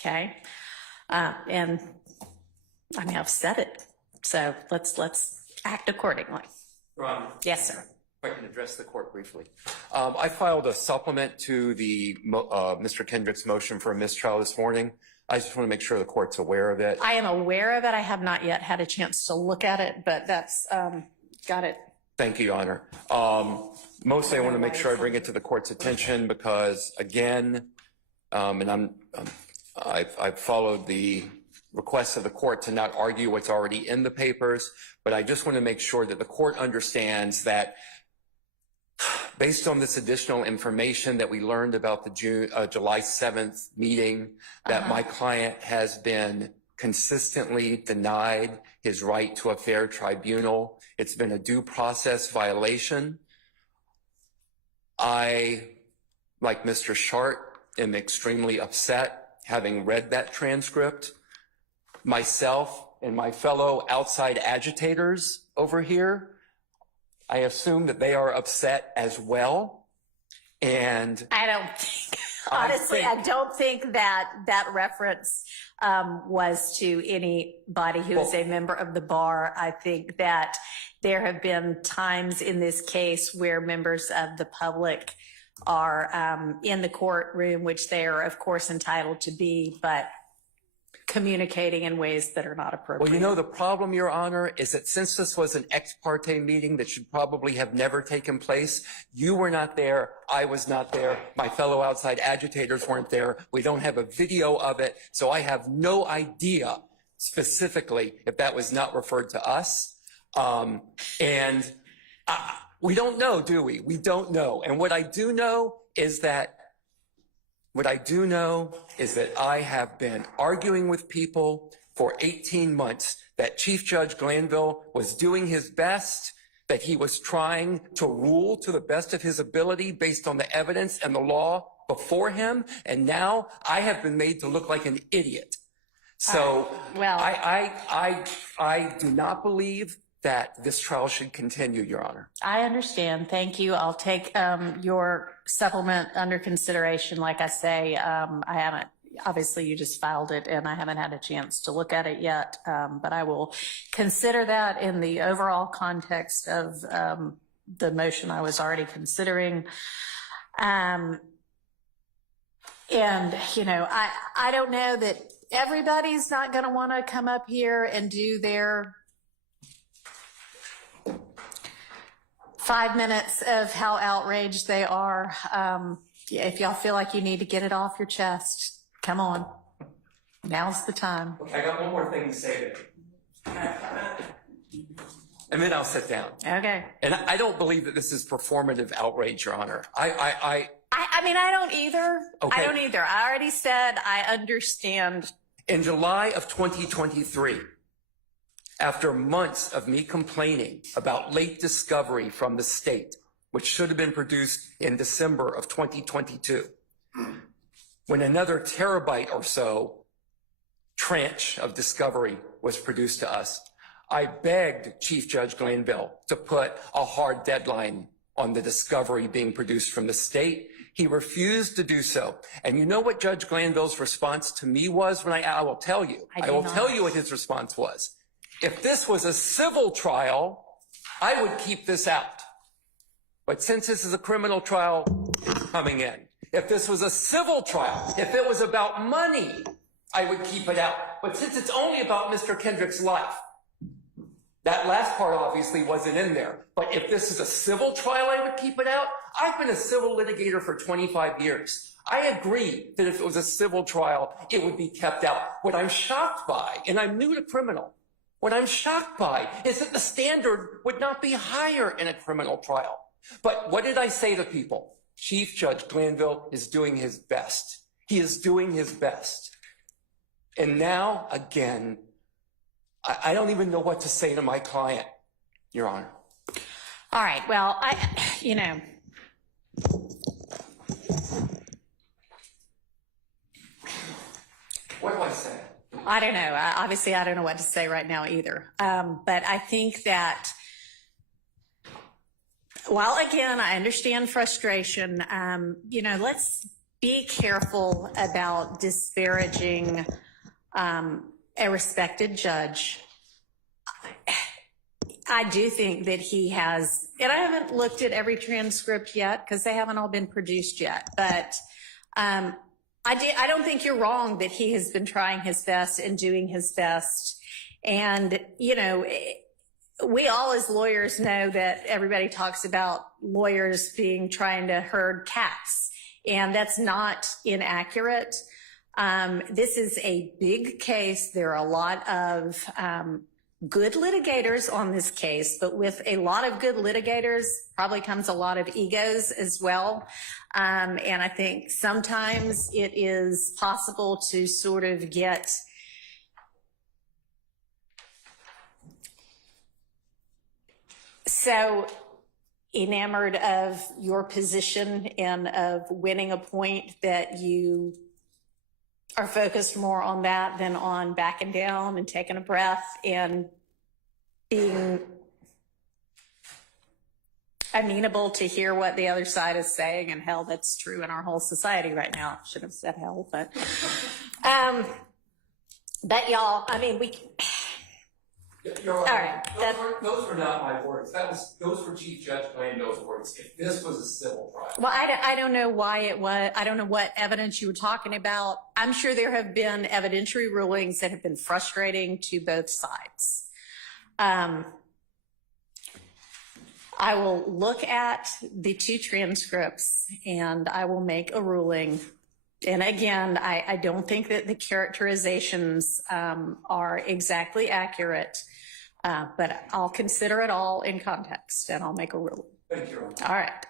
Okay. And I mean, I've said it. So let's act accordingly. Ron, Yes, sir. if I can address the court briefly. I filed a supplement to the Mr. Kendrick's motion for a mistrial this morning. I just want to make sure the court's aware of it. I am aware of it. I have not yet had a chance to look at it, but that's got it. Thank you, Your Honor. Mostly I want to make sure I bring it to the court's attention because, again, and I've followed the request of the court to not argue what's already in the papers, but I just want to make sure that the court understands that based on this additional information that we learned about the July 7th meeting, that my client has been consistently denied his right to a fair tribunal. It's been a due process violation. I, like Mr. Shart, am extremely upset having read that transcript. Myself and my fellow outside agitators over here, I assume that they are upset as well. And I don't think, honestly, I don't think that reference was to anybody who is a member of the bar. I think that there have been times in this case where members of the public are in the courtroom, which they are, of course, entitled to be, but communicating in ways that are not appropriate. well, you know, the problem, Your Honor, is that since this was an ex parte meeting that should probably have never taken place, you were not there, I was not there, my fellow outside agitators weren't there, we don't have a video of it, so I have no idea specifically if that was not referred to us. We don't know, do we? We don't know. And what I do know is that I have been arguing with people for 18 months that Chief Judge Glanville was doing his best, that he was trying to rule to the best of his ability based on the evidence and the law before him. And now I have been made to look like an idiot. So I do not believe that this trial should continue, Your Honor. I understand. Thank you. I'll take your supplement under consideration. Like I say, I haven't, obviously you just filed it and I haven't had a chance to look at it yet, but I will consider that in the overall context of the motion I was already considering. And, you know, I don't know that everybody's not going to want to come up here and do their 5 minutes of how outraged they are. If y'all feel like you need to get it off your chest, come on. Now's the time. Okay, I got one more thing to say to you. And then I'll sit down. Okay. And I don't believe that this is performative outrage, Your Honor. I mean, I don't either. Okay. I don't either. I already said I understand. In July of 2023, after months of me complaining about late discovery from the state, which should have been produced in December of 2022, when another terabyte or so tranche of discovery was produced to us, I begged Chief Judge Glanville to put a hard deadline on the discovery being produced from the state. He refused to do so. And you know what Judge Glanville's response to me was when I will tell you. I will tell you what his response was. If this was a civil trial, I would keep this out. But since this is a criminal trial, it's coming in. If this was a civil trial, if it was about money, I would keep it out. But since it's only about Mr. Kendrick's life, that last part obviously wasn't in there. But if this is a civil trial, I would keep it out. I've been a civil litigator for 25 years. I agree that if it was a civil trial, it would be kept out. What I'm shocked by, and I'm new to criminal, what I'm shocked by is that the standard would not be higher in a criminal trial. But what did I say to people? Chief Judge Glanville is doing his best. He is doing his best. And now, again, I don't even know what to say to my client, Your Honor. All right. Well, you know. What do I say? I don't know. Obviously, I don't know what to say right now either. But I think that, while again, I understand frustration, you know, let's be careful about disparaging a respected judge. I do think that he has, and I haven't looked at every transcript yet because they haven't all been produced yet, but I don't think you're wrong that he has been trying his best and doing his best. And, you know, we all as lawyers know that everybody talks about lawyers trying to herd cats, and that's not inaccurate. This is a big case. There are a lot of good litigators on this case, but with a lot of good litigators probably comes a lot of egos as well. And I think sometimes it is possible to sort of get so enamored of your position and of winning a point that you are focused more on that than on backing down and taking a breath and being amenable to hear what the other side is saying. And hell, that's true in our whole society right now. I should have said hell, but y'all, I mean, You're all right. Those were not my words. Those were Chief Judge Blando's words. If this was a civil trial. Well, I don't know why it was. I don't know what evidence you were talking about. I'm sure there have been evidentiary rulings that have been frustrating to both sides. I will look at the two transcripts and I will make a ruling. And again, I don't think that the characterizations are exactly accurate, but I'll consider it all in context and I'll make a ruling. Thank you. All right.